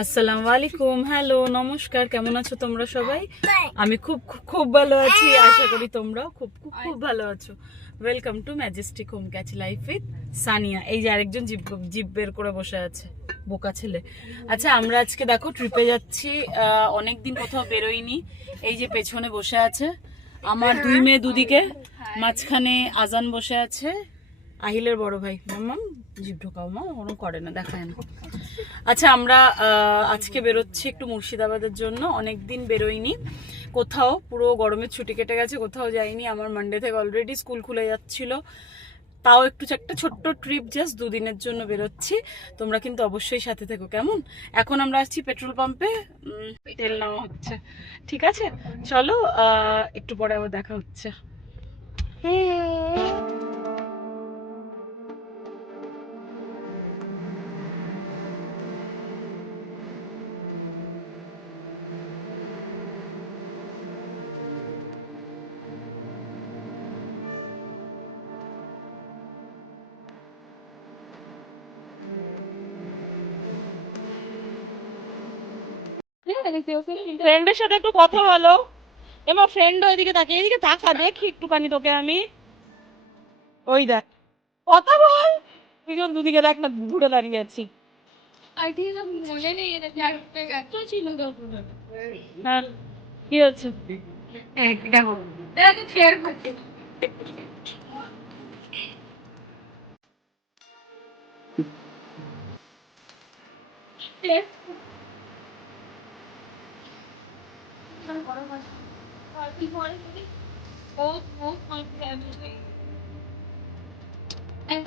আসসালামু আলাইকুম, হ্যালো, নমস্কার। কেমন আছো তোমরা সবাই? আমি খুব খুব ভালো আছি, আশা করি তোমরাও খুব খুব খুব ভালো আছো। Welcome to Majestic home catch life with Sania. এই যে আরেকজন জিপ বের করে বসে আছে, বোকা ছেলে। আচ্ছা, আমরা আজকে দেখো ট্রিপে যাচ্ছি। অনেকদিন কোথাও বেরোইনি। এই যে পেছনে বসে আছে আমার দুই মেয়ে দুদিকে, মাঝখানে আজান বসে আছে, আহিলের বড় ভাই। মাম্মাম জিভ ঢোকাও, মা ওরকম করে না, দেখায় না। আচ্ছা, আমরা আজকে বেরোচ্ছি একটু মুর্শিদাবাদের জন্য। অনেকদিন বেরোইনি কোথাও, পুরো গরমের ছুটি কেটে গেছে, কোথাও যাইনি। আমার মানডে থেকে অলরেডি স্কুল খুলে যাচ্ছিল, তাও একটু একটা ছোট্ট ট্রিপ, জাস্ট দুদিনের জন্য বেরোচ্ছি। তোমরা কিন্তু অবশ্যই সাথে থেকো, কেমন? এখন আমরা আসছি পেট্রোল পাম্পে, তেল নেওয়া হচ্ছে। ঠিক আছে, চলো, একটু পরে আবার দেখা হচ্ছে। ফ্রেন্ডের সাথে একটু কথা বলো। এবার ফ্রেন্ড ওইদিকে তাকে, এদিকে তাকা, দেখি একটুখানি তোকে আমি। ওই দেখ, কথা বল। দুজন দুদিকে দেখ না, ঘুরে দাঁড়িয়ে আছি। হ্যাঁ, কি হচ্ছে?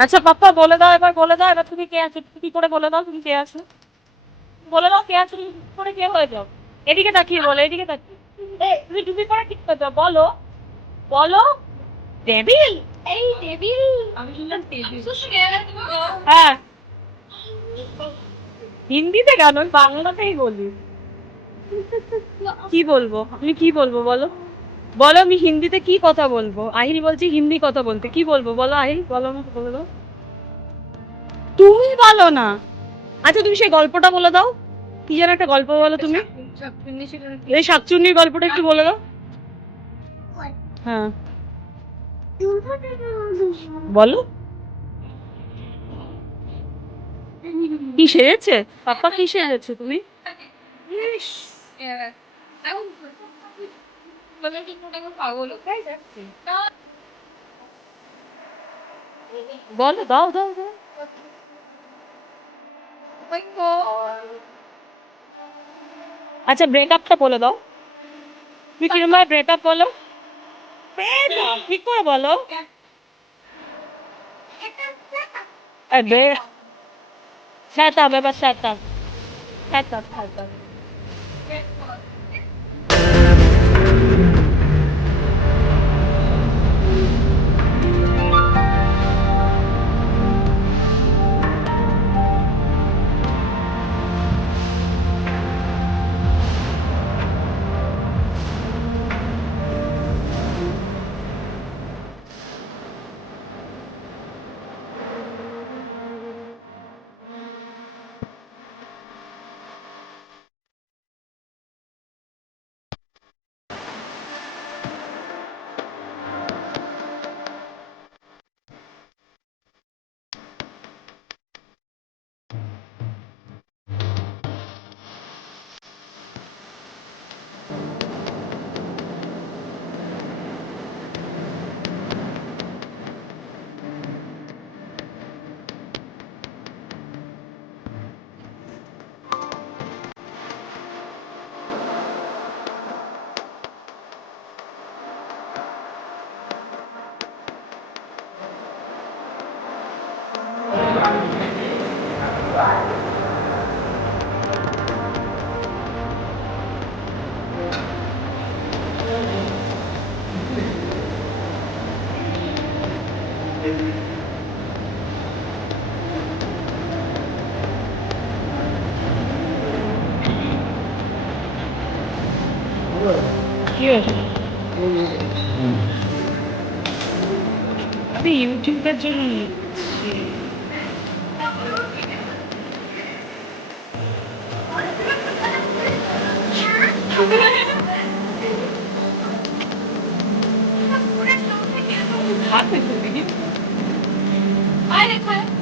আচ্ছা পাপ্পা, বলে দাও এবার, বলে দাও এবার, তুমি কে আছো? কি করে বলে দাও তুমি কে আছো? বলে দাও কে আছো, তুমি করে কে হয়ে যাও। এদিকে তাকিয়ে বলো, এদিকে তাকিয়ে। তুমি টুপি পরে ঠিক করে দাও, বলো বলো। ডেভিল, এই ডেভিল। আমি শুনলাম ডেভিল। হ্যাঁ, হিন্দিতে কেন, আমি বাংলাতেই বলি। কি বলবো আমি, কি বলবো বলো? বলো, আমি হিন্দিতে কি কথা বলবো? আহিল বলছি হিন্দি কথা বলতে, কি বলবো বলো আহিল, বলো আমাকে, বলে দাও। তুমি বলো না। আচ্ছা, তুমি সেই গল্পটা বলে দাও। কি যেন একটা গল্প বলো তুমি। এই শাকচুন্নির গল্পটা একটু বলে দাও। হ্যাঁ, বলো। কি সেরেছে পাপ্পা, কি সেরেছে তুমি? ইস, বলো, দাও দাও দাও। আচ্ছা, ব্রেকআপটা বলে দাও। তুমি কিরম ভাবে ব্রেকআপ বলো? ঠিক করে বলো। Shut up, এবার shut up. Shut up, shut up. Yes. আমি ইউটিউবের জন্য নিচ্ছি। দেখো